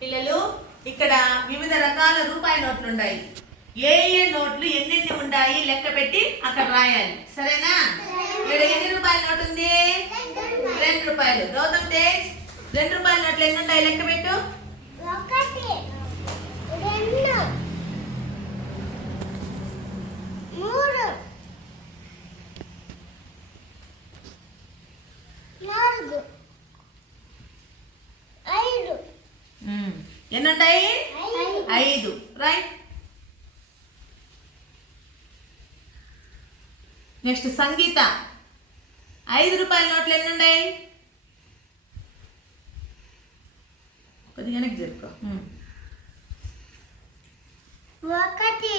పిల్లలు ఇక్కడ వివిధ రకాల రూపాయి నోట్లు ఉన్నాయి ఏ ఏ నోట్లు ఎన్నెన్ని ఉన్నాయి లెక్క పెట్టి అక్కడ రాయాలి. సరేనా? ఇక్కడ ఎన్ని రూపాయల నోట్ ఉంది? రెండు రూపాయలు. గౌతమ్ తేజ్ రెండు రూపాయల నోట్లు ఎన్ని ఉన్నాయి లెక్క పెట్టు. నాలుగు ఐదు ఉమ్. ఎన్ని ఉన్నాయి ఐదు. Right next Sangeetha. ఐదు రూపాయల నోట్లు ఎన్ని ఉన్నాయి కొద్దిగా జరుపుకో. ఉమ్. ఒకటి.